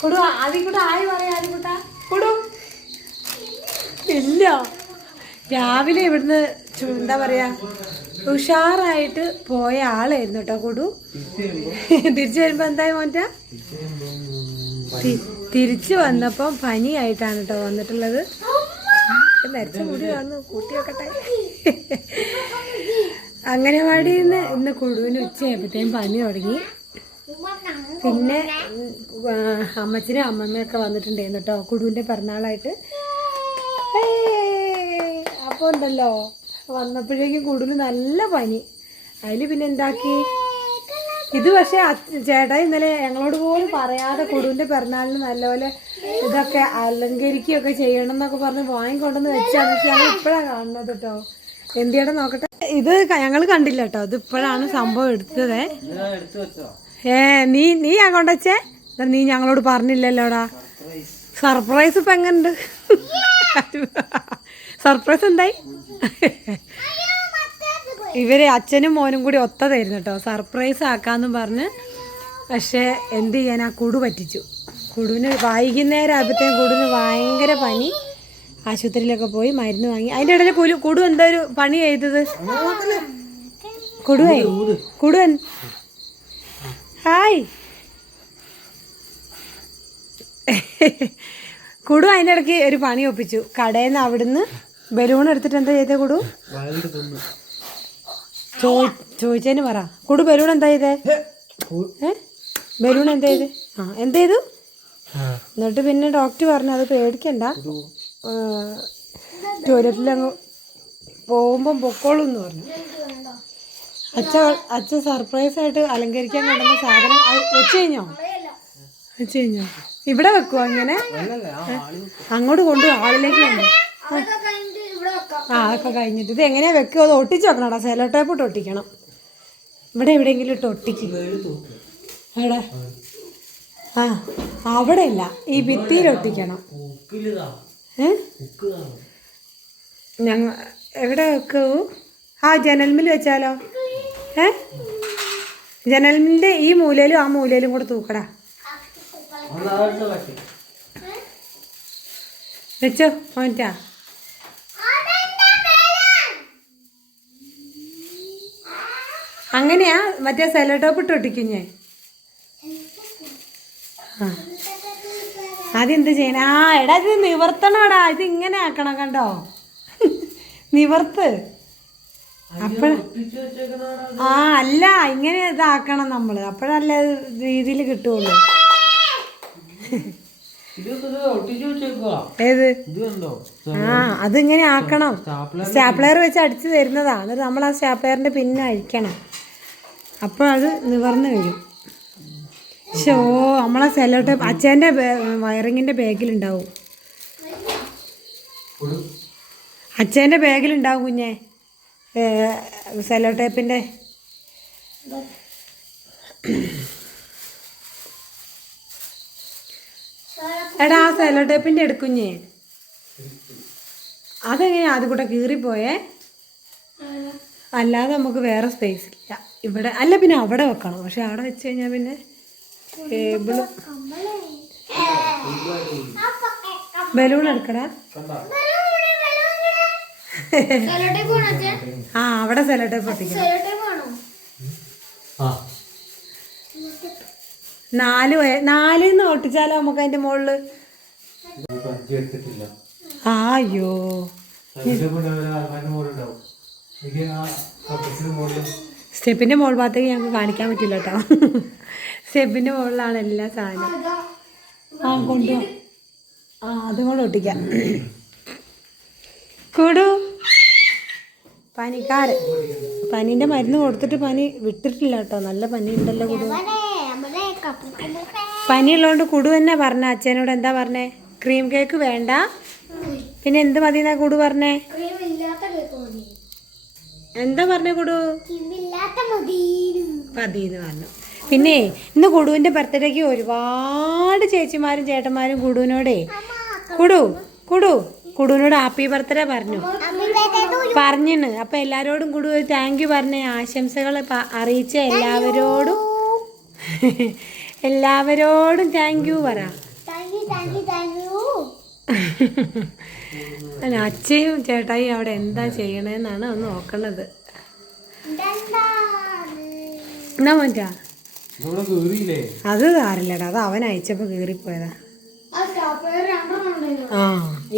കൊടു ആദ്യക്കൂട്ട ആയി പറയാ ആദ്യക്കൂട്ട കൊടു ഇല്ല. രാവിലെ ഇവിടുന്ന് എന്താ പറയാ ഉഷാറായിട്ട് പോയ ആളായിരുന്നു കേട്ടോ കൊടു. തിരിച്ചു വരുമ്പോ എന്തായി മോറ്റ തിരിച്ചു വന്നപ്പം പനിയായിട്ടാണ് കേട്ടോ വന്നിട്ടുള്ളത്. നരച്ച മുടി കാണുന്നു, കൂട്ടി വെക്കട്ടെ. അംഗനവാടിയിൽ നിന്ന് ഇന്ന് കൊടുവിന് ഉച്ചയായപ്പോഴത്തേക്കും പനി തുടങ്ങി. പിന്നെ അമ്മച്ചനും അമ്മമ്മയൊക്കെ വന്നിട്ടുണ്ടായിരുന്നു കേട്ടോ കുടുവിൻ്റെ പിറന്നാളായിട്ട്. അപ്പോൾ ഉണ്ടല്ലോ വന്നപ്പോഴേക്കും കുടുവിന് നല്ല പനി. അതിൽ പിന്നെ എന്താക്കി ഇത്. പക്ഷേ ചേട്ടാ ഇന്നലെ ഞങ്ങളോട് പോലും പറയാതെ കുടുവിൻ്റെ പിറന്നാളിന് നല്ലപോലെ ഇതൊക്കെ അലങ്കരിക്കുകയൊക്കെ ചെയ്യണം എന്നൊക്കെ പറഞ്ഞ് വാങ്ങിക്കൊണ്ടെന്ന് വെച്ചാൽ ഞങ്ങൾ ഇപ്പോഴാണ് കാണുന്നത് കേട്ടോ. എന്തിയുടെ നോക്കട്ടെ, ഇത് ഞങ്ങൾ കണ്ടില്ല കേട്ടോ. ഇത് ഇപ്പോഴാണ് സംഭവം എടുത്തതേ. നീ ഞാൻ കൊണ്ടുവച്ചേ, നീ ഞങ്ങളോട് പറഞ്ഞില്ലല്ലോടാ. സർപ്രൈസ് ഇപ്പം എങ്ങനെയുണ്ട്? സർപ്രൈസ് എന്തായി? ഇവര് അച്ഛനും മോനും കൂടി ഒത്തതായിരുന്നു കേട്ടോ സർപ്രൈസ് ആക്കാന്നും പറഞ്ഞ്. പക്ഷേ എന്ത് ചെയ്യാൻ, ആ കുടു പറ്റിച്ചു. കുടുവിന് വൈകുന്നേരം ആയപ്പോഴത്തേക്കും കുടുവിന് ഭയങ്കര പനി. ആശുപത്രിയിലൊക്കെ പോയി മരുന്ന് വാങ്ങി. അതിൻ്റെ ഇടയിൽ കുടു എന്താ ഒരു പണി ചെയ്തത്? കുടുവൻ ഹായ് കുടു അതിൻ്റെ ഇടയ്ക്ക് ഒരു പണി ഒപ്പിച്ചു. കടയിൽ നിന്ന് അവിടുന്ന് ബലൂൺ എടുത്തിട്ട് എന്താ ചെയ്തേ കുടു? ചോദിച്ചതിന് പറ. കുടു ബലൂൺ എന്താ ചെയ്തേ? ബലൂൺ എന്താ ചെയ്ത്? എന്ത് ചെയ്തു? എന്നിട്ട് പിന്നെ ഡോക്ടർ പറഞ്ഞു അത് പേടിക്കണ്ട, ടോയ്ലറ്റിലങ്ങ് പോകുമ്പം പൊക്കോളൂ എന്ന് പറഞ്ഞു. അച്ഛൻ സർപ്രൈസ് ആയിട്ട് അലങ്കരിക്കാൻ കൊണ്ടുവന്ന സാധനം വെച്ച് കഴിഞ്ഞോ? ഇവിടെ വെക്കുവോ അങ്ങനെ? അങ്ങോട്ട് കൊണ്ടുപോകും, ഹാളിലേക്ക് കൊണ്ടു. അതൊക്കെ കഴിഞ്ഞിട്ട് ഇത് എങ്ങനെയാ വെക്കുമോ? അത് ഒട്ടിച്ച് വെക്കണോടാ, സെല്ലോ ടേപ്പ് ഇട്ട് ഒട്ടിക്കണം. ഇവിടെ എവിടെയെങ്കിലും ഇട്ട് ഒട്ടിക്കും. എവിടെ? അവിടെ ഇല്ല, ഈ ഭിത്തിയിൽ ഒട്ടിക്കണം. ഞങ്ങൾ എവിടെ വെക്കൂ? ജനൽമിൽ വെച്ചാലോ? ജനലിൻ്റെ ഈ മൂലയിലും ആ മൂലയിലും കൂടെ തൂക്കടാ. വെച്ചോ മോറ്റാ. അങ്ങനെയാ മറ്റേ സെല്ലോ ടോപ്പ് ഇട്ട് ഒട്ടിക്കും ഞാൻ. അതെന്ത് ചെയ്യണ? എടാ ഇത് നിവർത്തണോടാ, ഇത് ഇങ്ങനെ ആക്കണം കണ്ടോ, നിവർത്ത്. അല്ല ഇങ്ങനെ ഇതാക്കണം നമ്മള്, അപ്പോഴല്ല രീതിയിൽ കിട്ടുള്ളൂ. ഏത്? അതിങ്ങനെ ആക്കണം. സ്റ്റാപ്ലെയർ വെച്ച് അടിച്ചു തരുന്നതാ. എന്നിട്ട് നമ്മൾ ആ സ്റ്റാപ്ലെയറിന്റെ പിന്നെ അഴിക്കണം, അപ്പോൾ അത് നിവർന്ന് വരും. ഷോ നമ്മളെ സെല്ലോ ടേപ്പ് അച്ഛൻ്റെ വയറിങ്ങിൻ്റെ ബാഗിലുണ്ടാവും. അച്ഛൻ്റെ ബാഗിലുണ്ടാവും കുഞ്ഞെ സെല്ലോ ടേപ്പിൻ്റെ. എടാ ആ സെല്ലോ ടേപ്പിൻ്റെ എടുക്കുഞ്ഞേ. അതെങ്ങനെയാ ആദ്യം കൂടെ കീറിപ്പോയേ? അല്ലാതെ നമുക്ക് വേറെ സ്പേസ് ഇല്ല ഇവിടെ. അല്ല പിന്നെ അവിടെ വെക്കണം, പക്ഷെ അവിടെ വെച്ച് കഴിഞ്ഞാൽ പിന്നെ ടേബിള്. ബലൂൺ എടുക്കടാ. അവിടെ സെല്ലോ ടേപ്പ് ഒട്ടിക്കണം. 4 ഒട്ടിച്ചാലോ നമുക്ക് അതിന്റെ മുകളില്? അയ്യോ സ്റ്റെപ്പിന്റെ മുകൾ ഭാഗത്തേക്ക് ഞങ്ങൾക്ക് കാണിക്കാൻ പറ്റില്ല കേട്ടോ. സ്റ്റെപ്പിന്റെ മുകളിലാണ് എല്ലാ സാധനവും. കൊണ്ടുപോകാം. അതും കൂടെ ഒട്ടിക്കാം. കുടു പനിക്കാരൻ. പനീൻ്റെ മരുന്ന് കൊടുത്തിട്ട് പനി വിട്ടിട്ടില്ല കേട്ടോ. നല്ല പനി ഉണ്ടല്ലോ കുടു. പനിയുള്ളതുകൊണ്ട് കുടു തന്നെ പറഞ്ഞ അച്ഛനോട്. എന്താ പറഞ്ഞേ? ക്രീം കേക്ക് വേണ്ട, പിന്നെ എന്ത് മതി എന്നാ കുടു പറഞ്ഞേ? എന്താ പറഞ്ഞേ കുടു? മതിന്ന് പറഞ്ഞു. പിന്നെ ഇന്ന് കുടുവിൻ്റെ ബർത്ത്ഡേക്ക് ഒരുപാട് ചേച്ചിമാരും ചേട്ടന്മാരും കുടുവിനോടേ കുടുവിനോട് ഹാപ്പി ബർത്ത്ഡേ പറഞ്ഞിന്. അപ്പം എല്ലാവരോടും കുടു താങ്ക് യു പറഞ്ഞേ. ആശംസകൾ അറിയിച്ച എല്ലാവരോടും എല്ലാവരോടും താങ്ക് യു പറ. അച്ഛയും ചേട്ടായി അവിടെ എന്താ ചെയ്യണേന്നാണ് ഒന്ന് നോക്കണത്. എന്നാ മറ്റാ അത് അറിയില്ലടാ, അത് അവൻ അയച്ചപ്പോ കീറിപ്പോയതാ. ആ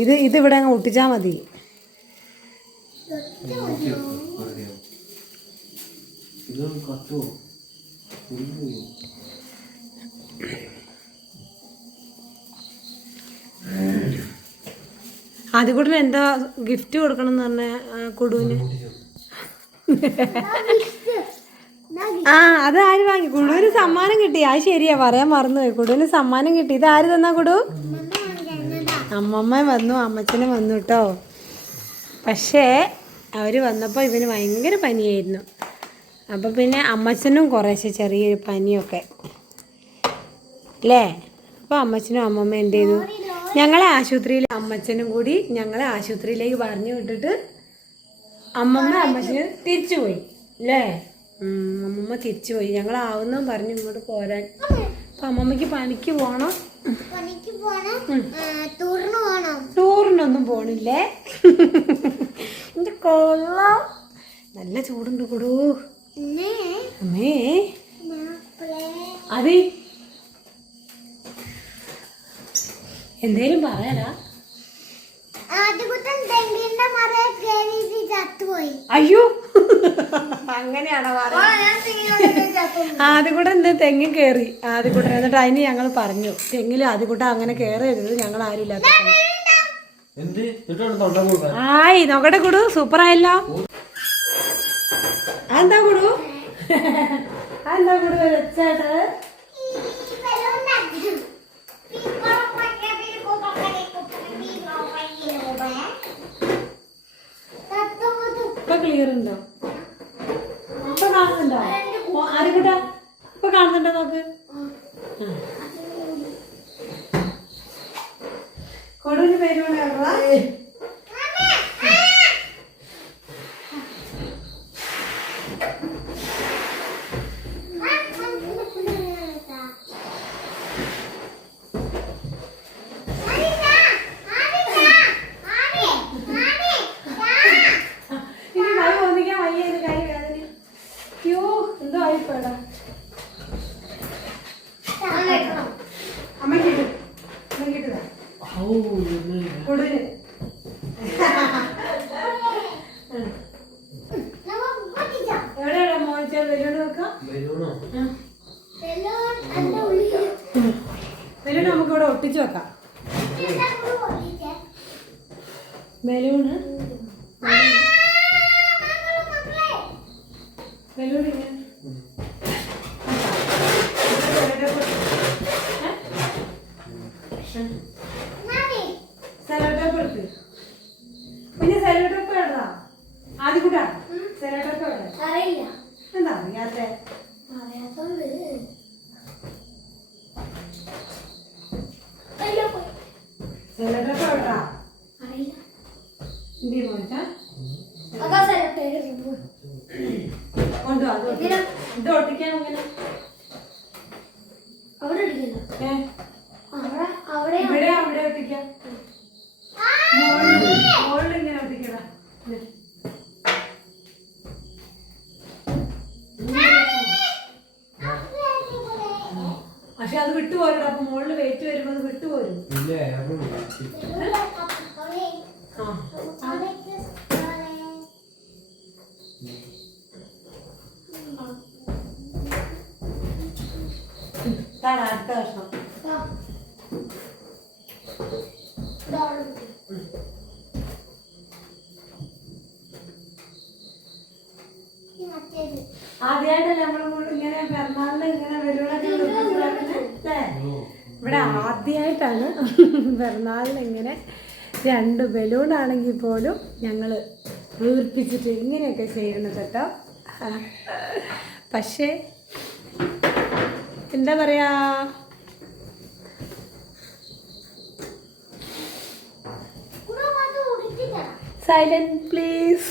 ഇത് ഇവിടെ അങ്ങ് ഒട്ടിച്ചാ മതി. ആദ്യ കൂടെ എന്താ ഗിഫ്റ്റ് കൊടുക്കണം എന്ന് പറഞ്ഞ കുടുവിന്? ആ അത് ആര് വാങ്ങി? കുടുവിന് സമ്മാനം കിട്ടി. അത് ശരിയാ, പറയാൻ മറന്നുപോയി. കുടുവിന് സമ്മാനം കിട്ടി. ഇത് ആര് തന്നാ കുടു? അമ്മമ്മ വന്നു, അമ്മച്ചനും വന്നു കേട്ടോ. പക്ഷേ അവർ വന്നപ്പോൾ ഇവന് ഭയങ്കര പനിയായിരുന്നു. അപ്പോൾ പിന്നെ അമ്മച്ചനും കുറേശ്ശെ ചെറിയൊരു പനിയൊക്കെ അല്ലേ. അപ്പോൾ അമ്മച്ചനും അമ്മമ്മ എന്ത് ചെയ്തു, ഞങ്ങളെ ആശുപത്രിയിൽ അമ്മച്ചനും കൂടി ഞങ്ങളെ ആശുപത്രിയിലേക്ക് പറഞ്ഞു വിട്ടിട്ട് അമ്മച്ചന് തിരിച്ചു പോയി അല്ലേ. അമ്മമ്മ തിരിച്ചു പോയി. ഞങ്ങളാവുന്ന പറഞ്ഞു ഇങ്ങോട്ട് പോരാൻ. അപ്പം അമ്മമ്മയ്ക്ക് പനിക്ക് പോകണം. ടൂറിനൊന്നും പോണില്ലേ? എന്റെ കൊള്ളാം, നല്ല ചൂടുണ്ട് കൊടു. അമ്മേ അത് എന്തേലും പറയാടാ. അയ്യോ അങ്ങനെയാണോ ആദ്യകൂടെ എന്താ തെങ്ങ് കയറി ആദ്യകൂട്ടൻ. എന്നിട്ട് അതിന് ഞങ്ങൾ പറഞ്ഞു തെങ്ങില് ആദ്യകൂട്ട അങ്ങനെ കയറരുത്, ഞങ്ങൾ ആരും ഇല്ലാത്ത. ആയി നോക്കട്ടെ കുടു, സൂപ്പർ ആയല്ലോ. അതെന്താ കുടു, അതെന്താ കുടു വെച്ചേട്ട്? ഇപ്പൊ ക്ലിയർ ഉണ്ടോ? ഇപ്പൊ കാണുന്നുണ്ടോ ആദ്യകൂട്ട? ഇപ്പൊ കാണുന്നുണ്ടോ നോക്ക്. കൊടുവിന് പേര് വേണ്ട. എവിടെയാ മോനിച്ച ബലൂണ് വെക്കാം? ബലൂൺ നമുക്ക് ഇവിടെ ഒട്ടിച്ചു വെക്കാം. ബലൂണ് ബലൂൺ ഇങ്ങനെ സെലോട്ടോപ്പ് എടുത്ത്. പിന്നെ സെലോട്ടോപ്പ് എവിടാ ആദ്യകൂട്ടാ? സെലോട്ടോപ്പ് എവിടെ? അറിയില്ല. എന്താ അറിയാത്ത? സെലോട്ടോപ്പ് എവിടാ? എന്തി മോനിച്ചാ കൊണ്ടുവാ. ഇത് ഒട്ടിക്കാൻ ഇങ്ങനെ ഇവിടെ അവിടെ ഒട്ടിക്കാം. മോളിൽ ഇങ്ങനെ ഒട്ടിക്കടാ. പക്ഷെ അത് വിട്ടുപോരടാ. അപ്പൊ മുകളിൽ വെയിറ്റ് വരുമ്പോ അത് വിട്ടുപോരും. അടുത്ത വർഷം ആദ്യമായിട്ടല്ലേ നമ്മളും ഇങ്ങനെ പിറന്നാളിന് ഇങ്ങനെ ബലൂണൊക്കെ അല്ലേ? ഇവിടെ ആദ്യമായിട്ടാണ് പിറന്നാളിന് ഇങ്ങനെ 2 ബലൂണാണെങ്കിൽ പോലും ഞങ്ങൾ വീർപ്പിച്ചിട്ട് ഇങ്ങനെയൊക്കെ ചെയ്യണത് കേട്ടോ. പക്ഷേ എന്താ പറയാ, സൈലന്റ് പ്ലീസ്.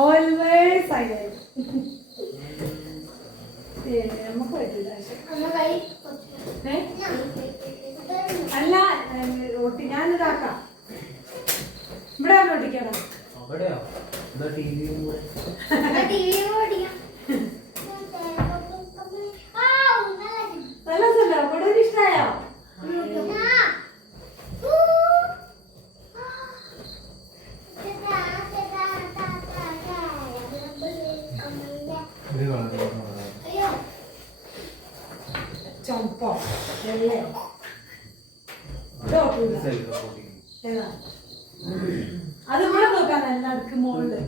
Always silent. നമുക്ക് പറ്റില്ല. അല്ല റൊട്ടി ഞാൻ ഇതാക്കാം. ഇവിടെ ഒട്ടിക്കണം. നല്ല സ്ഥലോ ഇവിടെ ഇഷ്ടായോ? ചുമപ്പോ വെള്ളയോ അത് ഇവിടെ നോക്കാൻ നടുക്ക് മുകളില്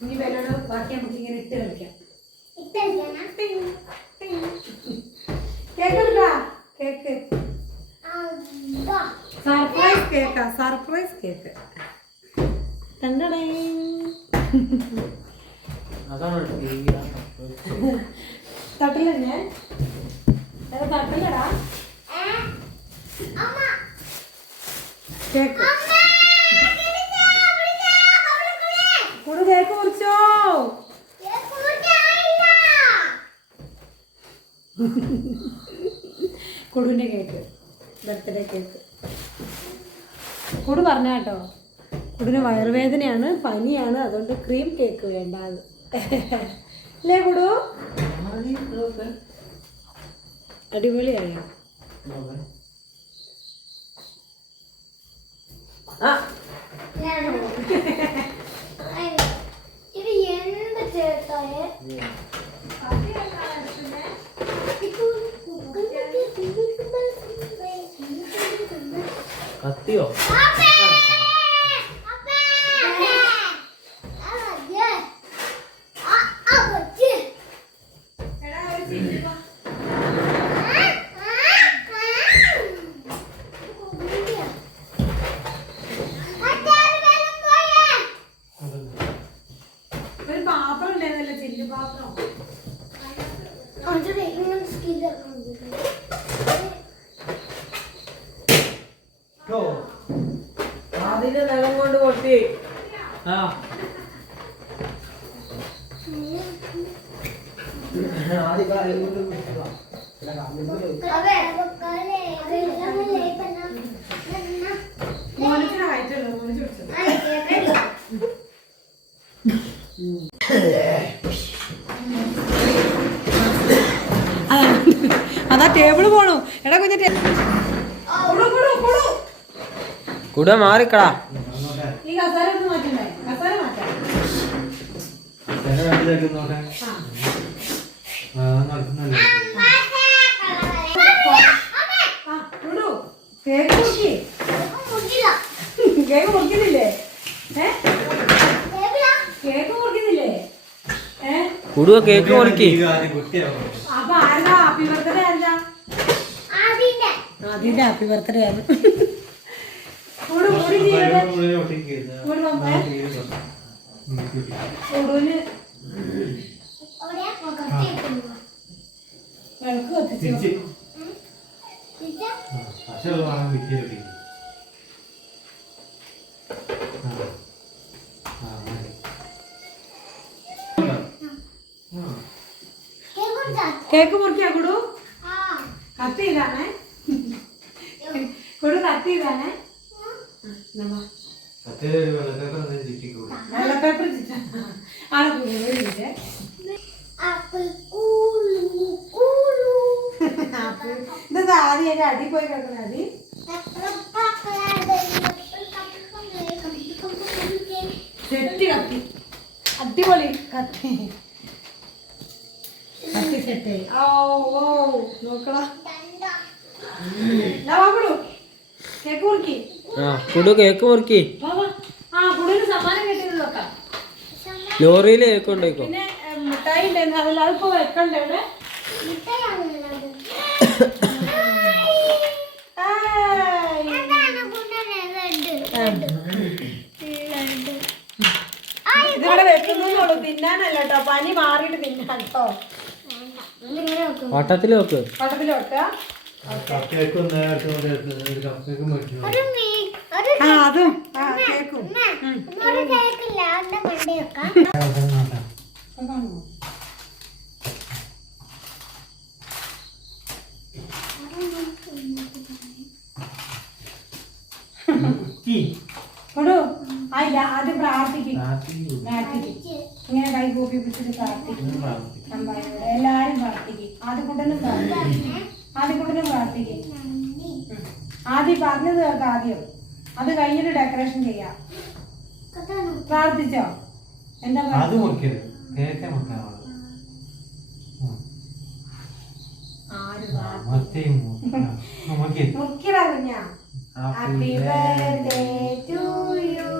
ഇനി വെള്ളം ബാക്കി നമുക്ക് ഇങ്ങനെ ഇട്ട് കളിക്കാം. കേക്ക് എടുക്കാ. കേക്ക് സർപ്രൈസ് കേക്കാ. സർപ്രൈസ് കേക്ക് തട്ടില്ലേ തട്ടില്ലടാ കേക്ക് കൊടു. കേക്ക് മുറിച്ചോ? കൊടുവിന്റെ കേക്ക്, ബർത്ത്ഡേ കേക്ക്. കൊടു പറഞ്ഞ കേട്ടോ, കുടിന് വയറുവേദനയാണ്, പനിയാണ്, അതുകൊണ്ട് ക്രീം കേക്ക് വേണ്ടാന്ന് അല്ലേ കൊടു? അടിപൊളിയായോ? കത്തിയോ? അതിന്റെ നിലം കൊണ്ട് കൊട്ടി. അതാ ടേബിള് പോണു. എടാ കുഞ്ഞ കുട മാറിക്കടാ. ഈ കസാര മാറ്റണ്ടേ? കസാര മാറ്റാം. കേക്ക് മുറിക്കി. കേക്ക് മുറിക്കുന്നില്ലേ? കേക്ക് മുറിക്കുന്നില്ലേ? കുടുവ കേക്ക് മുറിക്കി. അപ്പൊ ആരുടെ ഹാപ്പി ബർത്ത്ഡേ? ആരുടെ? അതിന്റെ ഹാപ്പി ബർത്ത്ഡേ ആണ്. വിളക്ക് കത്തിച്ചു. കേക്ക് മുറിക്കാ കൊടു. കത്തിയില്ലാണേ കൊടു, കത്തിയില്ലാണേ. വെള്ളപ്പേപ്പർ ഇതെന്താ ആദ്യം അടി പോയി കിടക്കുന്ന അടി? സെറ്റ് കത്തി, അടിപൊളി കത്തി, കത്തി സെറ്റ്. ഓ ഓ നോക്കടാ. കൊടു കേക്ക് കേക്ക് മുറുക്കി. ആ കുടു കേക്ക് മുറുക്കി. വാ, വാ. ആ കുടുവിന് സമ്മാനം കിട്ടിയതൊക്കെ. ലോറിയിൽ കേക്ക് കൊണ്ടുപോയിക്കോ. പിന്നെ മിഠായി ഉണ്ടായിരുന്നു, അതല്ല അതിപ്പോ വെക്കണ്ടേ ഇവിടെ. ഇതിവിടെ വെക്കുന്നുള്ളൂ, തിന്നാനല്ല കേട്ടോ. പനി മാറിയിട്ട് തിന്നാൻ കേട്ടോ. വട്ടത്തിൽ വെക്ക്. പട്ടത്തിൽ വെക്ക. അതും കേക്കും. കൊടു ആയില്ല, ആദ്യം പ്രാർത്ഥിക്കും. ഇങ്ങനെ കൈ കൂപ്പി പിടിച്ചിട്ട് പ്രാർത്ഥിക്കും. എല്ലാരും പ്രാർത്ഥിക്കും. ആദ്യകൂട്ടനും പ്രാർത്ഥിക്കും. ആദ്യം പറഞ്ഞത് കേൾക്കാം. ആദ്യം അത് കഴിഞ്ഞിട്ട് ഡെക്കറേഷൻ ചെയ്യാം. പ്രാർത്ഥിച്ചോ? എന്താ മുറിക്കടാ കുഞ്ഞാ. Happy birthday to you,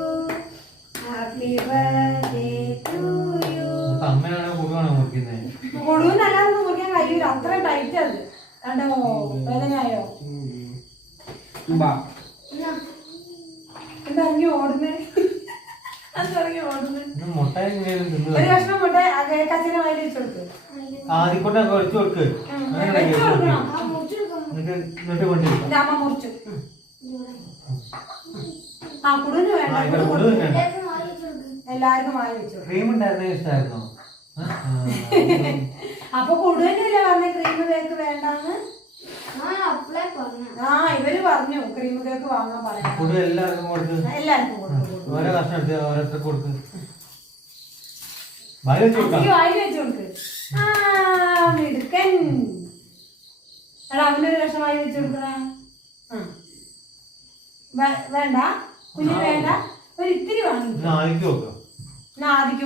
happy birthday to you. കൊടുവിനല്ലാതെ മുറിക്കാൻ കഴിയൂല, അത്ര ടൈറ്റ് അത്. കണ്ടോ വേദനയായോ? എന്തറിഞ്ഞു ഓടുന്നേ? അതറിഞ്ഞു ഓടുന്നേ. ഒരു കഷ്ണം മുട്ട കച്ചിനെ വായിൽ വെച്ച് കൊടുക്ക്. അമ്മ മുറിച്ചു. ആ കുടുവിന് വേണ്ട, എല്ലാവർക്കും വായി വെച്ചു. അപ്പൊ കുടുവിനല്ലേ പറഞ്ഞ ക്രീം കേക്ക് വേണ്ടാന്ന്? ആ ഇവര് പറഞ്ഞു ക്രീം കേക്ക് വാങ്ങാൻ പറയാം. എല്ലാവർക്കും കൊടുക്കും. വായി വെച്ച് കൊടുക്ക്. ആ മിടുക്കൻ. എടാ അവനൊരു കഷ്ണം വായി വെച്ച് കൊടുക്കണ. വേണ്ട കുഞ്ഞിന് വേണ്ട, ഒരു ഇത്തിരി വാങ്ങി. ആദിക്ക്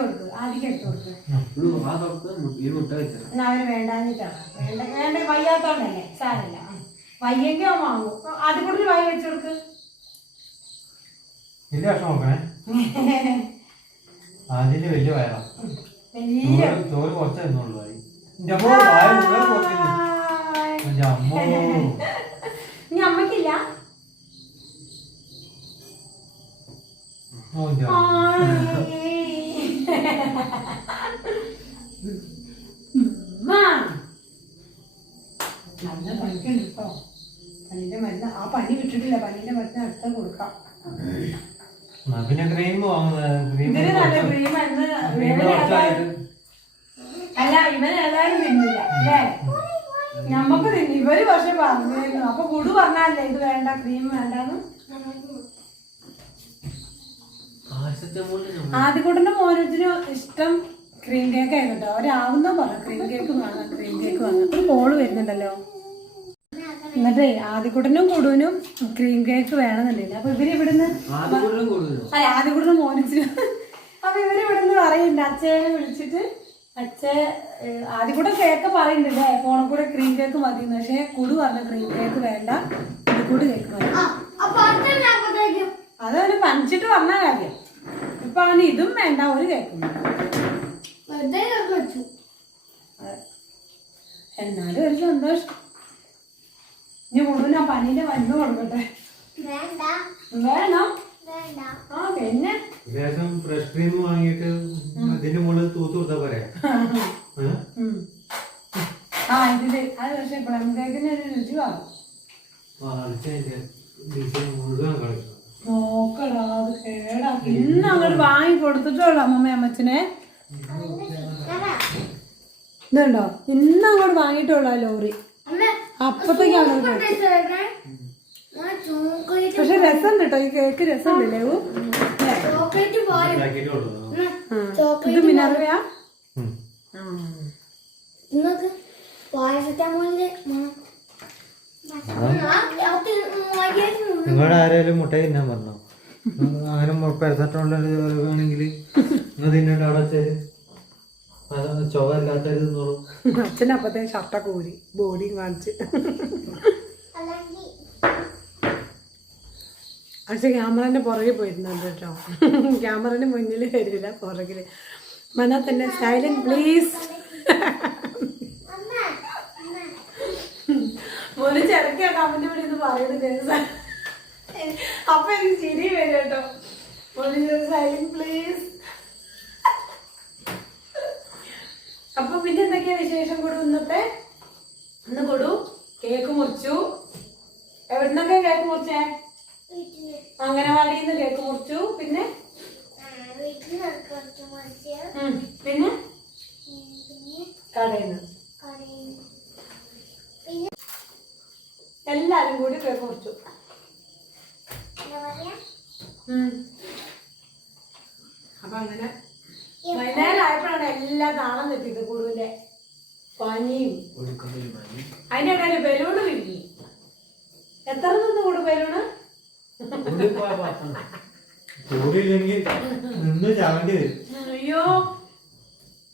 കൊടുക്ക്, ആദിക്ക് എടുത്ത് കൊടുക്ക്. അവന് വേണ്ടാഞ്ഞിട്ടാണ്. വേണ്ട വയ്യാത്തോണ്ടല്ലേ, സാരല്ല. വയ്യെങ്കിൽ അവൻ വാങ്ങും. ആദ്യം കൂടുതൽ വായി വെച്ച് കൊടുക്ക്. വലിയ വയറാ. ചോറ് കുറച്ച് തന്നുള്ളൂ. ഇനി അമ്മക്കില്ല. നല്ല പനിക്കുണ്ട് കേട്ടോ. പനിന്റെ മരുന്ന് ആ പനി വിട്ടിട്ടില്ല. പനിന്റെ മരുന്ന് അടുത്ത കൊടുക്കാം. പിന്നെ ക്രീം ഇതിന് നല്ല ക്രീം മരുന്ന്. അല്ല ഇവൻ ഏതായാലും തിന്നില്ല അല്ലേ? ഞമ്മക്ക് തിന്നു. ഇവര് പക്ഷെ പറഞ്ഞിരുന്നു. അപ്പൊ കുടു പറഞ്ഞല്ലേ ഇത് വേണ്ട, ക്രീം വേണ്ടാന്ന്. ആദ്യകൂട്ടന്റെ മോനത്തിന് ഇഷ്ടം ക്രീം കേക്ക് ആയിരുന്നു കേട്ടോ. അവരാവുന്നോ പറഞ്ഞു ക്രീം കേക്ക് വാങ്ങാം, ക്രീം കേക്ക് വാങ്ങാം. ഒരു കോള് വരുന്നുണ്ടല്ലോ. എന്നിട്ടേ ആദ്യകൂട്ടനും കുടുവിനും ക്രീം കേക്ക് വേണമെന്നുണ്ടല്ലോ. അപ്പൊ ഇവര് ഇവിടുന്ന് അല്ല ആദ്യകൂട്ടനും മോനിച്ചിനും. അപ്പൊ ഇവര് ഇവിടുന്ന് പറയുന്നുണ്ട്, അച്ഛനെ വിളിച്ചിട്ട് അച്ഛ ആദ്യകൂട്ടം കേക്ക് പറയുന്നുണ്ടല്ലേ ഫോണിൽ കൂടെ ക്രീം കേക്ക് മതി. പക്ഷെ കുടു പറഞ്ഞ ക്രീം കേക്ക് വേണ്ട, ആദ്യകൂട്ട് കേക്ക് മതി. അതവന് പനിച്ചിട്ട് പറഞ്ഞ കാര്യം. ഇപ്പൊ അവന് ഇതും വേണ്ട, ഒരു കേക്കും എന്നാലും ഒരു സന്തോഷം. ഇനി കൂടുതൽ ആ പനീന്റെ മരുന്ന് കൊടുക്കട്ടെ. വേണം. ആ പിന്നെ ഫ്രഷ് ക്രീം വാങ്ങിയിട്ട് അതിന്റെ മുകളിൽ തൂത്ത് കൊടുത്താ പോരെ. ആ ഇതില് അത് പക്ഷെ പ്ലം കേക്കിന് ഒരു രുചി കാണും. നോക്കടാ അത് കേടാക്കി. ഇന്ന് അങ്ങോട്ട് വാങ്ങി കൊടുത്തിട്ടുള്ളൂ അമ്മമ്മ അമ്മച്ചനെ. ഇതുണ്ടോ ഇന്ന് അങ്ങോട്ട് വാങ്ങിയിട്ടുള്ള ലോറി. അപ്പത്തേക്കാണ് പക്ഷെ രസം കേട്ടോ, ഈ കേക്ക് രസം ഉണ്ടല്ലേ. ഇത് പിന്നെ അറിയാ നിങ്ങളുടെ ആരെങ്കിലും മുട്ടായി തിന്നാൻ പറഞ്ഞോ? അങ്ങനെ പെരസട്ടുണ്ടെങ്കിൽ നിങ്ങൾ തിന്നിട്ട് അവിടെ വെച്ചാല് ചൊവ ഇല്ലാത്തവര് അച്ഛനപ്പത്തേ ഷർട്ടൊക്കെ ഊരി ബോഡിയും കാണിച്ച്. പക്ഷെ ക്യാമറേൻ്റെ പുറകെ പോയിരുന്നുണ്ട് കേട്ടോ. ക്യാമറേൻ്റെ മുന്നിൽ വരില്ല, പുറകിൽ വന്നാൽ തന്നെ സൈലന്റ് പ്ലീസ്. മോന് ചിറക്കിയ കമന്റ് ഇവിടെ ഇത് പറയുന്നത്. അപ്പൊ എനിക്ക് ചിരി വരും കേട്ടോ. മോന് സൈലന്റ് പ്ലീസ്. അപ്പൊ പിന്നെ എന്തൊക്കെയാ വിശേഷം കൊടു ഇന്നത്തെ? ഇന്ന് കൊടു കേക്ക് മുറിച്ചു. എവിടുന്നൊക്കെ കേക്ക് മുറിച്ചേ? അംഗനവാടിയിൽ നിന്ന് കേക്ക് മുറിച്ചു. പിന്നെ പിന്നെ കടയിൽ നിന്ന് എല്ലാരും കൂടി കേക്ക് മുറിച്ചു. അപ്പൊ അങ്ങനെ വൈകുന്നേരം ആയപ്പോഴാണ് എല്ലാ താളം തെറ്റിയത്. കുടുവിന്റെ പനിയും അതിന്റെ ഇടയിൽ ബലൂണ് വിരിഞ്ഞു. എത്ര നിന്ന് കൂടു ബലൂണ്? കൂടിയില്ലെങ്കിൽ നിന്ന് ചാവേണ്ടി വരും. അയ്യോ,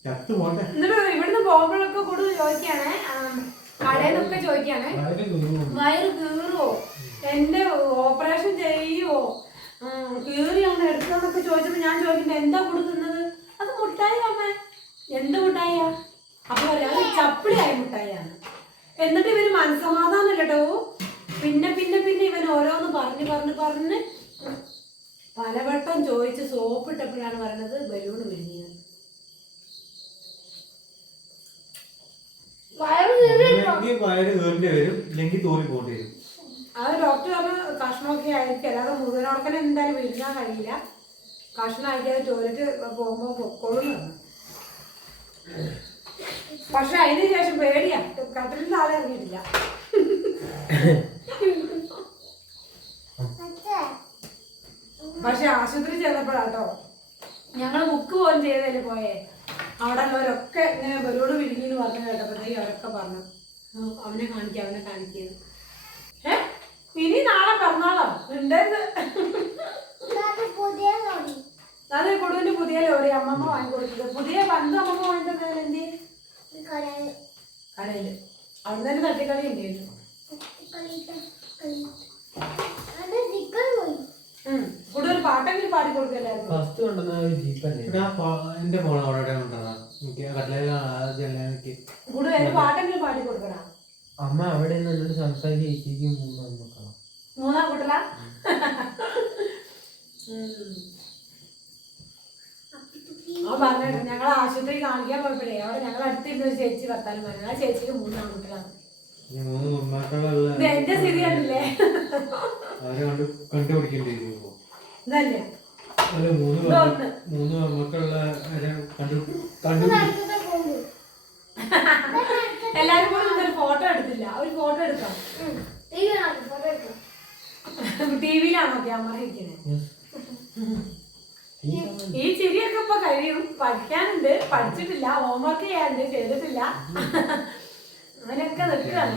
ചത്ത് പോട്ടെ. എന്നിട്ട് ഇവിടുന്ന് പോകുമ്പോഴൊക്കെ കൂടുതൽ ചോദിക്കാണേ, കടയിൽ നിന്നൊക്കെ ചോദിക്കാണേ, വയറ് കീറുവോ, എന്റെ ഓപ്പറേഷൻ ചെയ്യുവോ, കീറിയാണ് എടുക്കുന്നൊക്കെ ചോദിച്ചപ്പോ ഞാൻ ചോദിക്കുന്നത് എന്താ കൊടുക്കുന്നത്? അത് മുട്ടായി അമ്മേ. എന്ത് മുട്ടായിയാ? അപ്പൊ അത് ചപ്പിളിയായ മുട്ടായിയാണ്. എന്നിട്ട് ഇവര് മനസ്സമാധാനം കേട്ടോ. പിന്നെ പിന്നെ പിന്നെ ഇവൻ ഓരോന്ന് പറഞ്ഞ് പലവട്ടം ചോദിച്ച് സോപ്പിട്ടപ്പോഴാണ് പറയുന്നത് ബലൂണ് വിരിഞ്ഞത്. വയറ് കയറേണ്ടി വരും, ഇല്ലെങ്കിൽ തോന്നി പോകേണ്ടി വരും. അത് ഡോക്ടർ പറഞ്ഞ കഷ്ണമൊക്കെ ആയിരിക്കും, അല്ലാതെ മുഴുവനോടക്കനെ എന്തായാലും വിരിഞ്ഞാൻ കഴിയില്ല. കഷ്ണമാക്കിയത് ടോയ്ലറ്റ് പോകുമ്പോൾ പൊക്കോളും പറഞ്ഞു. പക്ഷെ അതിന് ശേഷം പേടിയാ, കട്ടിലിൽ താഴെ ഇറങ്ങിയിട്ടില്ല. പക്ഷെ ആശുപത്രി ചെന്നപ്പോഴാട്ടോ ഞങ്ങള് ബുക്ക് പോലും ചെയ്തല്ലേ പോയേ. അവിടെ ഉള്ളവരൊക്കെ ഇങ്ങനെ ബലൂണ് വിരിഞ്ഞെന്ന് പറഞ്ഞു കേട്ടപ്പോഴത്തേക്ക് അവരൊക്കെ പറഞ്ഞു അവനെ കാണിക്കുക. ഇനി നാളെ പറഞ്ഞോളാം ഉണ്ടായത്. അത് കൊടുവിന്റെ പുതിയ ലോറി അമ്മമ്മ വാങ്ങിക്കൊടുത്തത്. പുതിയ പന്ത് അമ്മമ്മ വാങ്ങിത്തന്നത് എന്ത് കടയില് അവിടെ തന്നെ തട്ടിക്കളി ഉണ്ടായിരുന്നു. കൂടുതൽ പാട്ടെങ്കിലും പാടി കൊടുക്കല്ലായിരുന്നു. എന്റെ ഫോൺ അവിടെ കൂടുതൽ പാട്ടെങ്കിലും പാടി കൊടുക്കണ. അമ്മ അവിടെ നിന്ന് സംസാരിക്കും. മൂന്നാം കുട്ടല പറഞ്ഞിട്ട് ഞങ്ങൾ ആശുപത്രി കാണിക്കാൻ പോയപ്പോഴേ അവിടെ ഞങ്ങൾ അടുത്തിരുന്ന ഒരു ചേച്ചി വർത്താനം പറഞ്ഞു. ആ ചേച്ചിക്ക് 3 ആൺകുട്ടികളാണ്. ഇത് എന്റെ സ്ഥിതി കണ്ടില്ലേ? കണ്ടുപിടിക്കേണ്ടി ഇതല്ലേ എല്ലാരും കൂടെ ഒരു ഫോട്ടോ എടുത്തില്ല. ഒരു ഫോട്ടോ എടുക്കാം. ടിവിയിലാണോ ക്യാമറ ഇരിക്കുന്നത്? ഈ ചിരിയൊക്കെ ഇപ്പൊ കഴിയും. പഠിക്കാനുണ്ട്, പഠിച്ചിട്ടില്ല, ഹോംവർക്ക് ചെയ്യാനുണ്ട്, ചെയ്തിട്ടില്ല. അങ്ങനെയൊക്കെ നിൽക്കുകയാണ്.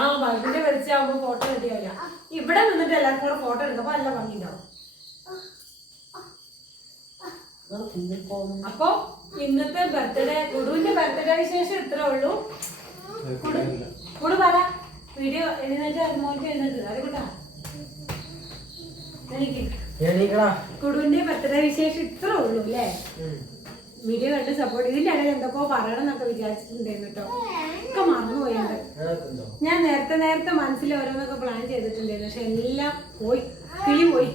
ആ ബൾബിന്റെ വെളിച്ചാകുമ്പോ ഫോട്ടോ റെഡിയാവില്ല. ഇവിടെ നിന്നിട്ട് എല്ലാവർക്കും കൂടെ ഫോട്ടോ എടുക്കുമ്പോ നല്ല ഭംഗിയുണ്ടാവും. അപ്പൊ ഇന്നത്തെ ബർത്ത്ഡേ, കുടുവിന്റെ ബർത്ത്ഡേ വിശേഷം ഇത്രേ ഉള്ളൂ. കുടു പറ വീഡിയോ എഴുന്നേറ്റ് മോനിക്ക് എഴുന്നേറ്റ് അത് കൂട്ടാ. എനിക്ക് കുടുവിന്റെ ബർത്ത്ഡേ വിശേഷം ഇത്രേ ഉള്ളൂ അല്ലേ? വീഡിയോ കണ്ട് സപ്പോർട്ട്. ഇതിന്റെ ഇടയിൽ എന്തൊക്കെയോ പറയണം എന്നൊക്കെ വിചാരിച്ചിട്ടുണ്ടായിരുന്നു കേട്ടോ. ഒക്കെ മറന്നുപോയുണ്ട്. ഞാൻ നേരത്തെ മനസ്സിൽ ഓരോന്നൊക്കെ പ്ലാൻ ചെയ്തിട്ടുണ്ടായിരുന്നു. പക്ഷെ എല്ലാം പോയി, കിളി പോയി,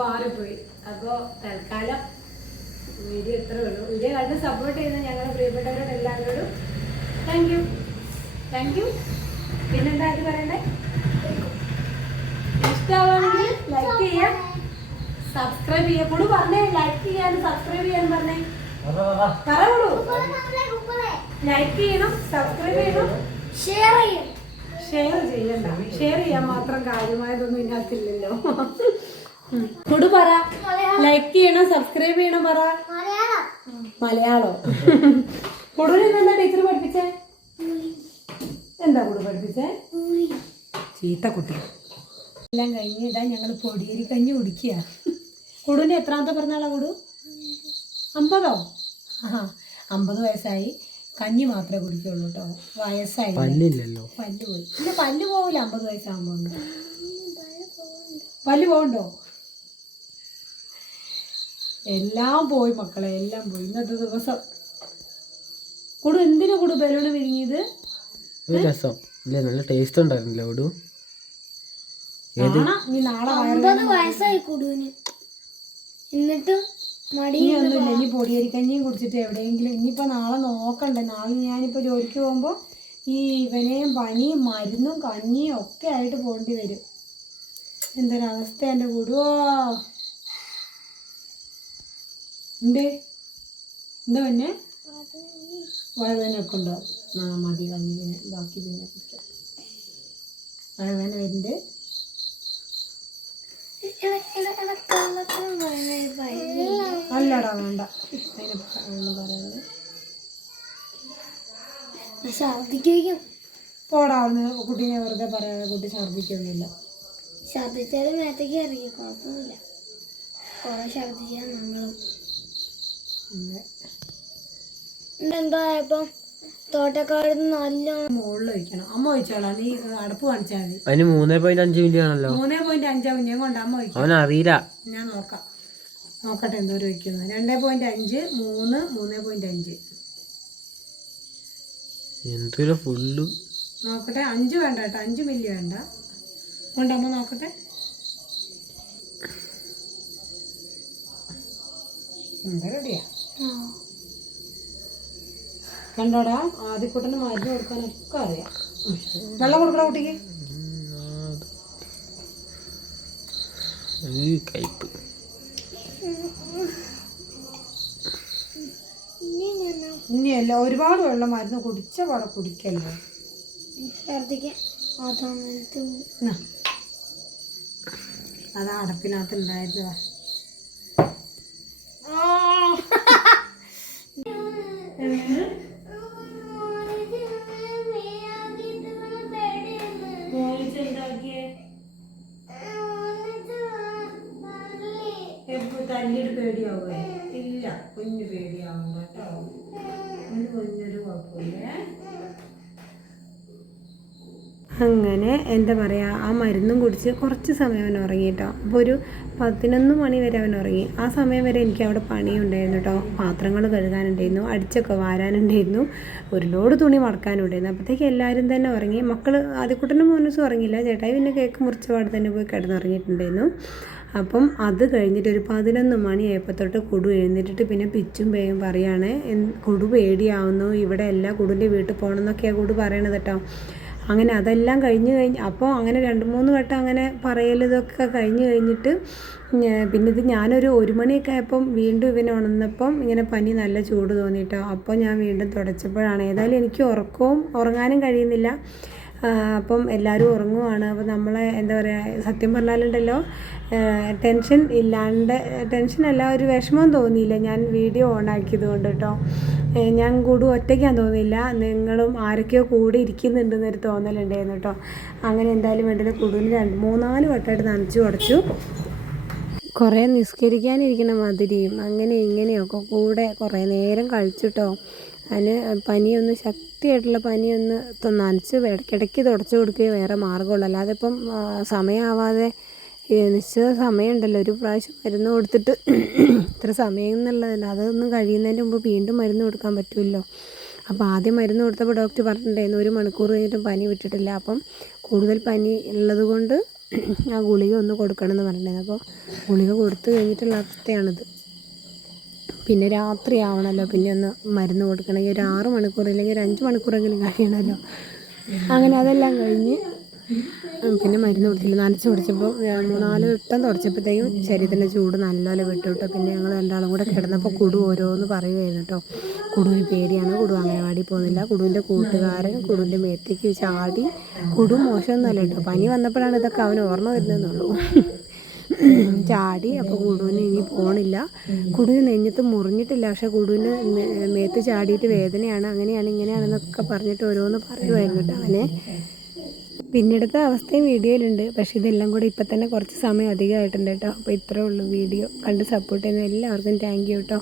പാറിപ്പോയി. അപ്പോ തൽക്കാലം വീഡിയോ ഇത്രേ ഉള്ളൂ. വീഡിയോ കണ്ട് സപ്പോർട്ട് ചെയ്യുന്ന ഞങ്ങളുടെ പ്രിയപ്പെട്ടവരോട് എല്ലാവരോടും താങ്ക് യു. പിന്നെന്താ അത് പറയണ്ടേ? ഇഷ്ടമാണെങ്കിൽ ലൈക്ക് ചെയ്യാം, സബ്സ്ക്രൈബ് ചെയ്യാം. കൂടെ പറഞ്ഞേ ലൈക്ക് ചെയ്യാനും സബ്സ്ക്രൈബ് ചെയ്യാനും പറഞ്ഞേ. പറയൂ. ലൈക്ക് ചെയ്യണം, സബ്സ്ക്രൈബ് ചെയ്യണം, ഷെയർ ചെയ്യണ്ട. ഷെയർ ചെയ്യാൻ മാത്രം കാര്യമായതൊന്നും ഇതിനകത്തില്ലല്ലോ. കുടു പറ ലൈക്ക് ചെയ്യണം, സബ്സ്ക്രൈബ് ചെയ്യണം പറ. മലയാളോ? കുടുവിനെ എന്താ ടീച്ചർ പഠിപ്പിച്ചേ? എന്താ കുടു പഠിപ്പിച്ചേ? ചീത്ത കുട്ടി. എല്ലാം കഴിഞ്ഞ് ഇതാ ഞങ്ങൾ പൊടിയേരി കഞ്ഞി കുടിക്കുക. കുടുവിൻ്റെ എത്രാമത്തെ പിറന്നാളാ കുടു? 50? 50 വയസ്സായി. കഞ്ഞി മാത്രമേ കുടിക്കുള്ളൂ കേട്ടോ. വയസ്സായി, പല്ലില്ലല്ലോ. പല്ല് പോയി. ഇല്ല പല്ല് പോവില്ല 50 വയസ്സാകുമ്പോൾ. പല്ല് പോകണ്ടോ? എല്ലാം പോയി മക്കളെ, എല്ലാം പോയി. ഇന്നത്തെ ദിവസം കൊടു എന്തിനാ കൊടു ബലൂണ് വിരിഞ്ഞത്? ഒരു രസം ഇല്ല, നല്ല ടേസ്റ്റ് ഉണ്ടായിരുന്നില്ല കൊടു. നീ നാളെ വയസ്സായി കുടുവിന്, എന്നിട്ടും മടിയൊന്നുമില്ല. ഇനി പൊടിയരിക്കഞ്ഞിയും കുടിച്ചിട്ട് എവിടെയെങ്കിലും ഇനിയിപ്പോൾ നാളെ നോക്കണ്ടേ. നാളെ ഞാനിപ്പോൾ ജോലിക്ക് പോകുമ്പോൾ ഈ ഇവനെയും പനിയും മരുന്നും കഞ്ഞിയും ഒക്കെ ആയിട്ട് പോകേണ്ടി വരും. എന്തൊരവസ്ഥ എൻ്റെ കൂടുവോ. എന്തേ എന്താ പിന്നെ വഴുവേനൊക്കെ ഉണ്ടോ? മതി കഞ്ഞി, പിന്നെ ബാക്കി പിന്നെ കുടിക്കാം. വഴുവേന വരുന്നുണ്ട്. അല്ലടാ വേണ്ട, അതിനെ പറയുന്നത് ഛർദിക്കും. പോടാ അവിടുന്ന്. കുട്ടീനെ വെറുതെ പറയാതെ, കുട്ടി ഛർദിക്കൊന്നുമില്ല. ഛർദിച്ചാലും മേത്തേക്ക് ഇറങ്ങി കുഴപ്പമൊന്നുമില്ല. കുറെ ഛർദിച്ചാൽ ഞങ്ങളും എന്തായപ്പം തോട്ടക്കാട് നല്ല മുകളിൽ വയ്ക്കണം. അമ്മ വഹിച്ചോളാം, നീ അടപ്പ് കാണിച്ചാൽ മതി. അതിന് 3.5 മില്യൺ ആണല്ലോ. 3.5 ഞാൻ കൊണ്ട് അമ്മ വയ്ക്കും. അവനറിയില്ല. ഞാൻ നോക്കട്ടെ എന്തോരം വയ്ക്കുന്നത്. 2.5 3 3.5 എന്തൊരു ഫുള്ള് നോക്കട്ടെ. 5 വേണ്ട കേട്ടോ, 5 മില്ലി വേണ്ട. കൊണ്ട് അമ്മ നോക്കട്ടെ. റെഡിയാ കണ്ടോടാ. ആദ്യക്കൂട്ടന് മരുന്ന് കൊടുക്കാനൊക്കെ അറിയാം. വെള്ളം കൊടുക്കണ കുട്ടിക്ക്. കയ്പ്. ഇനിയല്ല, ഒരുപാട് വെള്ളം മരുന്ന് കുടിച്ച പാടെ കുടിക്കല്ലോ. ഛർദിക്കാൻ അതാ അടപ്പിനകത്ത് ഉണ്ടായിരുന്നതാ. തല്ലിട്ട് പേടിയാവേ? ഇല്ല, കുഞ്ഞ് പേടിയാവും കേട്ടോ. കുഞ്ഞൊരു കുഴപ്പമില്ലേ. അങ്ങനെ എന്താ പറയുക, ആ മരുന്നും കുടിച്ച് കുറച്ച് സമയം അവൻ ഉറങ്ങി കേട്ടോ. അപ്പോൾ ഒരു 11 മണി വരെ അവൻ ഉറങ്ങി. ആ സമയം വരെ എനിക്ക് അവിടെ പണിയുണ്ടായിരുന്നു കേട്ടോ. പാത്രങ്ങൾ കഴുകാനുണ്ടായിരുന്നു, അടിച്ചൊക്കെ വാരാനുണ്ടായിരുന്നു, ഒരു ലോഡ് തുണി മടക്കാനുണ്ടായിരുന്നു. അപ്പോഴത്തേക്ക് എല്ലാവരും തന്നെ ഉറങ്ങി. മക്കൾ ആദ്യക്കുട്ടനും മോനൂസും ഉറങ്ങിയില്ല. ചേട്ടായി പിന്നെ കേക്ക് മുറിച്ച പാട് തന്നെ പോയി കിടന്നുറങ്ങിയിട്ടുണ്ടായിരുന്നു. അപ്പം അത് കഴിഞ്ഞിട്ട് ഒരു 11 മണിയായപ്പോൾ തൊട്ട് കുടു എഴുന്നേറ്റിട്ട് പിന്നെ പിച്ചും പേയും പറയുകയാണ്, കുടു പേടിയാവുന്നു, ഇവിടെ എല്ലാ കുടുവിൻ്റെ വീട്ടിൽ പോകണം എന്നൊക്കെയാണ് കുടു പറയണത് കേട്ടോ. അങ്ങനെ അതെല്ലാം കഴിഞ്ഞ് അപ്പോൾ അങ്ങനെ 2-3 വട്ടം അങ്ങനെ പറയലിതൊക്കെ കഴിഞ്ഞിട്ട് പിന്നെ ഇത് ഞാനൊരു 1 മണിയൊക്കെ ആയപ്പം വീണ്ടും ഇവനെ ഉണർന്നപ്പം ഇങ്ങനെ പനി നല്ല ചൂട് തോന്നിയിട്ടോ. അപ്പോൾ ഞാൻ വീണ്ടും തുടച്ചപ്പോഴാണ്. ഏതായാലും എനിക്ക് ഉറങ്ങാനും കഴിയുന്നില്ല. അപ്പം എല്ലാവരും ഉറങ്ങുവാണ്. അപ്പോൾ നമ്മളെ എന്താ പറയുക, സത്യം പറഞ്ഞാലുണ്ടല്ലോ ടെൻഷനല്ല, ഒരു വിഷമം തോന്നിയില്ല ഞാൻ വീഡിയോ ഓണാക്കിയത് കൊണ്ട് കേട്ടോ. ഞാൻ കൂടും ഒറ്റയ്ക്കാൻ തോന്നിയില്ല, നിങ്ങളും ആരൊക്കെയോ കൂടി ഇരിക്കുന്നുണ്ടെന്നൊരു തോന്നലുണ്ടായിരുന്നു കേട്ടോ. അങ്ങനെ എന്തായാലും വേണ്ടത് കുടുവിന് 2-3-4 വട്ടമായിട്ട് നനച്ചു തുടച്ചു. കുറേ നിസ്കരിക്കാനിരിക്കണ മാതിരിയും അങ്ങനെ ഇങ്ങനെയൊക്കെ കൂടെ കുറേ നേരം കഴിച്ചിട്ടോ. അതിന് പനിയൊന്ന് ശക്തിയായിട്ടുള്ള പനിയൊന്ന് നനച്ച് ഇടയ്ക്കിടയ്ക്ക് തുടച്ചു കൊടുക്കുകയോ വേറെ മാർഗ്ഗമുള്ളൂ. അല്ലാതെ ഇപ്പം സമയമാവാതെ നിശ്ചിത സമയമുണ്ടല്ലോ, ഒരു പ്രാവശ്യം മരുന്ന് കൊടുത്തിട്ട് ഇത്ര സമയം എന്നുള്ളതല്ല, അതൊന്നും കഴിയുന്നതിന് മുമ്പ് വീണ്ടും മരുന്ന് കൊടുക്കാൻ പറ്റുമല്ലോ. അപ്പോൾ ആദ്യം മരുന്ന് കൊടുത്തപ്പോൾ ഡോക്ടർ പറഞ്ഞിട്ടുണ്ടായിരുന്നു 1 മണിക്കൂർ കഴിഞ്ഞിട്ടും പനി വിട്ടിട്ടില്ല. അപ്പം കൂടുതൽ പനി ഉള്ളത് കൊണ്ട് ആ ഗുളിക ഒന്ന് കൊടുക്കണമെന്ന് പറഞ്ഞിട്ടുണ്ടായിരുന്നു. അപ്പോൾ ഗുളിക കൊടുത്തു കഴിഞ്ഞിട്ടുള്ള അവസ്ഥയാണിത്. പിന്നെ രാത്രി ആവണമല്ലോ പിന്നെ ഒന്ന് മരുന്ന് കൊടുക്കണമെങ്കിൽ, ഒരു 6 മണിക്കൂർ ഇല്ലെങ്കിൽ ഒരു 5 മണിക്കൂറെങ്കിലും കഴിയണമല്ലോ. അങ്ങനെ അതെല്ലാം കഴിഞ്ഞ് പിന്നെ മരുന്ന് കൊടുത്തില്ല. നനച്ച് കുടിച്ചപ്പോൾ 3-4 വട്ടം തുടച്ചപ്പോഴത്തേക്കും ശരീരത്തിൻ്റെ ചൂട് നല്ലപോലെ വിട്ടു കേട്ടോ. പിന്നെ ഞങ്ങൾ രണ്ടാളും കൂടെ കിടന്നപ്പോൾ കുടു ഓരോന്ന് പറയുമായിരുന്നു കേട്ടോ. കുടുവിന് പേടിയാണ്, കുടു അംഗനവാടി പോകുന്നില്ല, കുടുവിൻ്റെ കൂട്ടുകാരൻ കുടുവിൻ്റെ മേത്തേക്ക് ചാടി. കുടു മോശമൊന്നുമല്ല കേട്ടോ, പനി വന്നപ്പോഴാണ് ഇതൊക്കെ അവന് ഓർമ്മ വരുന്നതെന്നുള്ളൂ. ചാടി. അപ്പോൾ കുടുവിന് ഇനി പോകണില്ല, കുടുവിന് നെഞ്ഞത്ത് മുറിഞ്ഞിട്ടില്ല, പക്ഷേ കുടുവിന് മേത്ത് ചാടിയിട്ട് വേദനയാണ്, അങ്ങനെയാണ് ഇങ്ങനെയാണെന്നൊക്കെ പറഞ്ഞിട്ട് ഓരോന്ന് പറയുമായിരുന്നു കേട്ടോ അവനെ. പിന്നീടത്തെ അവസ്ഥയും വീഡിയോയിലുണ്ട്. പക്ഷേ ഇതെല്ലാം കൂടെ ഇപ്പം തന്നെ കുറച്ച് സമയം അധികമായിട്ടുണ്ട് കേട്ടോ. അപ്പോൾ ഇത്രേ ഉള്ളൂ വീഡിയോ. കണ്ട് സപ്പോർട്ട് ചെയ്യുന്ന എല്ലാവർക്കും താങ്ക് യു കേട്ടോ.